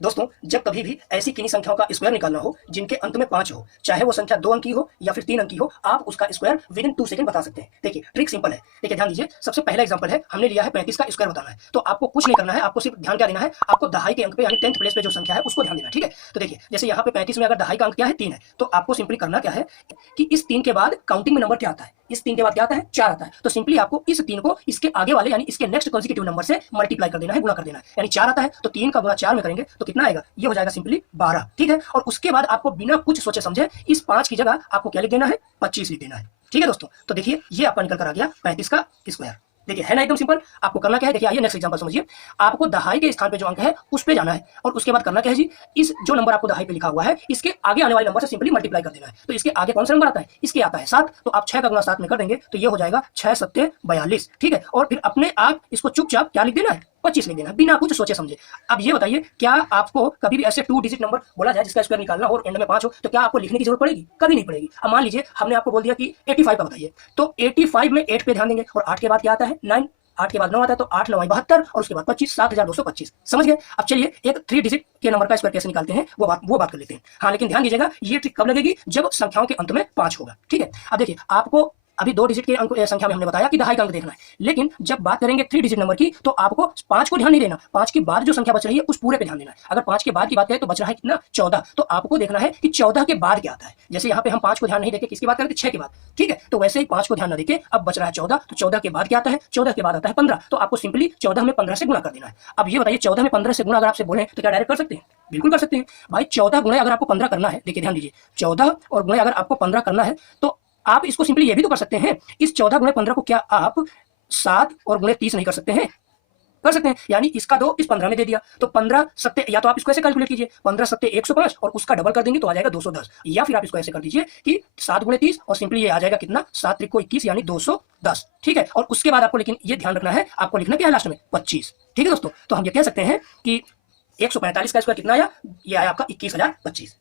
दोस्तों, जब कभी भी ऐसी किन्हीं संख्याओं का स्क्वायर निकालना हो जिनके अंत में 5 हो, चाहे वो संख्या 2 अंक की हो या फिर 3 अंक की हो, आप उसका स्क्वायर विद इन 2 सेकंड बता सकते हैं। देखिए, ट्रिक सिंपल है। देखिए, ध्यान दीजिए, सबसे पहला एग्जांपल है, हमने लिया है 35 का स्क्वायर बताना है। तो आपको कुछ नहीं करना है, आपको सिर्फ ध्यान क्या देना है, आपको दहाई के अंक पे यानी 10th प्लेस पे जो संख्या है उसको ध्यान देना है, ठीक है? तो देखिए, जैसे यहाँ पे 35 में अगर दहाई का अंक क्या है, 3 है, तो आपको सिंपली करना क्या है कि इस 3 के बाद काउंटिंग में नंबर क्या आता है? इस 3 के बाद क्या आता है? 4 आता है। तो सिंपली आपको इस 3 को इसके आगे वाले यानी इसके नेक्स्ट कंसेक्यूटिव नंबर से मल्टीप्लाई कर देना है, गुणा कर देना है। यानी 4 आता है तो 3 का गुणा 4 में करेंगे तो कितना आएगा? ये हो जाएगा सिंपली 12, ठीक है? और उसके बाद आपको बिना कुछ सोचे समझे इस 5 की जगह आपको क्या लिख देना है? 25 लिख देना है, ठीक है दोस्तों? तो देखिए, ये आपका निकल कर आ गया 35 का स्क्वायर। देखिए, है ना एकदम सिंपल। आपको करना क्या है, देखिए आइए नेक्स्ट एग्जांपल समझिए। आपको दहाई के स्थान पे जो अंक है उस पे जाना है और उसके बाद करना क्या है जी, इस जो नंबर आपको दहाई पे लिखा हुआ है इसके आगे आने वाले नंबर से सिंपली मल्टीप्लाई कर देना है। तो इसके आगे कौन सा नंबर आता है? इसके आता है 7, तो आप 6 का गुणा 7 में कर देंगे तो ये हो जाएगा 6 सत्ते 42, ठीक है? और फिर अपने आप इसको चुपचाप क्या लिख देना है? 25 लिख देना, बिना कुछ सोचे समझे। अब ये बताइए, क्या आपको कभी भी ऐसे 2 डिजिट नंबर बोला जाए जिसका स्क्वायर निकालना हो और एंड में 5 हो, तो क्या आपको लिखने की जरूरत पड़ेगी? कभी नहीं पड़ेगी। अब मान लीजिए हमने आपको बोल दिया कि 85 का बताइए, तो 85 में 8 पे ध्यान देंगे और 8 के बाद क्या आता है? 9। 8 के बाद 9 आता है तो 8 9 72 और उसके बाद 25, 7225। समझ गए? अब चलिए एक 3 डिजिट के नंबर का स्क्वायर कैसे निकालते हैं वो बात कर लेते हैं। हाँ, लेकिन ध्यान दीजिएगा, ये ट्रिक कब लगेगी? जब संख्याओं के अंत में 5 होगा, ठीक है? अब देखिए, आपको अभी 2 डिजिट के अंक संख्या में हमने बताया कि दहाई का अंक देखना है, लेकिन जब बात करेंगे 3 डिजिट नंबर की तो आपको 5 को ध्यान नहीं देना, 5 के बाद जो संख्या बच रही है उस पूरे पे ध्यान देना है। अगर 5 के बाद की बात करें तो बच रहा है कितना? 14, तो आपको देखना है कि 14 के बाद क्या आता है। जैसे यहाँ पे हम 5 को ध्यान नहीं देके किसकी बात करें? 6 के बाद, ठीक है? तो वैसे ही 5 को ध्यान न देके अब बच रहा है 14, तो 14 के बाद क्या आता है? 14 के बाद आता है 15, तो आपको सिंपली 14 में 15 से गुणा कर देना है। अब ये बताइए, 14 में 15 से गुणा अगर आपसे बोले तो क्या डायरेक्ट कर सकते हैं? बिल्कुल कर सकते हैं भाई। 14 गुणे अगर आपको 15 करना है, देखिए ध्यान दीजिए, 14 और गुणे अगर आपको 15 करना है तो आप इसको सिंपली ये भी तो कर सकते हैं, इस 14 गुणे 15 को क्या आप 7 और गुणे 30 नहीं कर सकते हैं? कर सकते हैं। यानी इसका 2 इस 15 में दे दिया तो 15 सत्ते, या तो आप इसको ऐसे कैलकुलेट कीजिए, 15 सत्ते 105 और उसका डबल कर देंगे तो आ जाएगा 210, या फिर आप इसको ऐसे कर दीजिए कि 7 गुणे 30 और सिंपली ये आ जाएगा कितना? 7 त्रिक को 21 यानी 210, ठीक है? और उसके बाद आपको लेकिन ये ध्यान रखना है, आपको लिखना क्या है लास्ट में? 25, ठीक है दोस्तों? तो हम ये कह सकते हैं कि 145 का स्क्वायर कितना आया? ये आया आपका 21,025।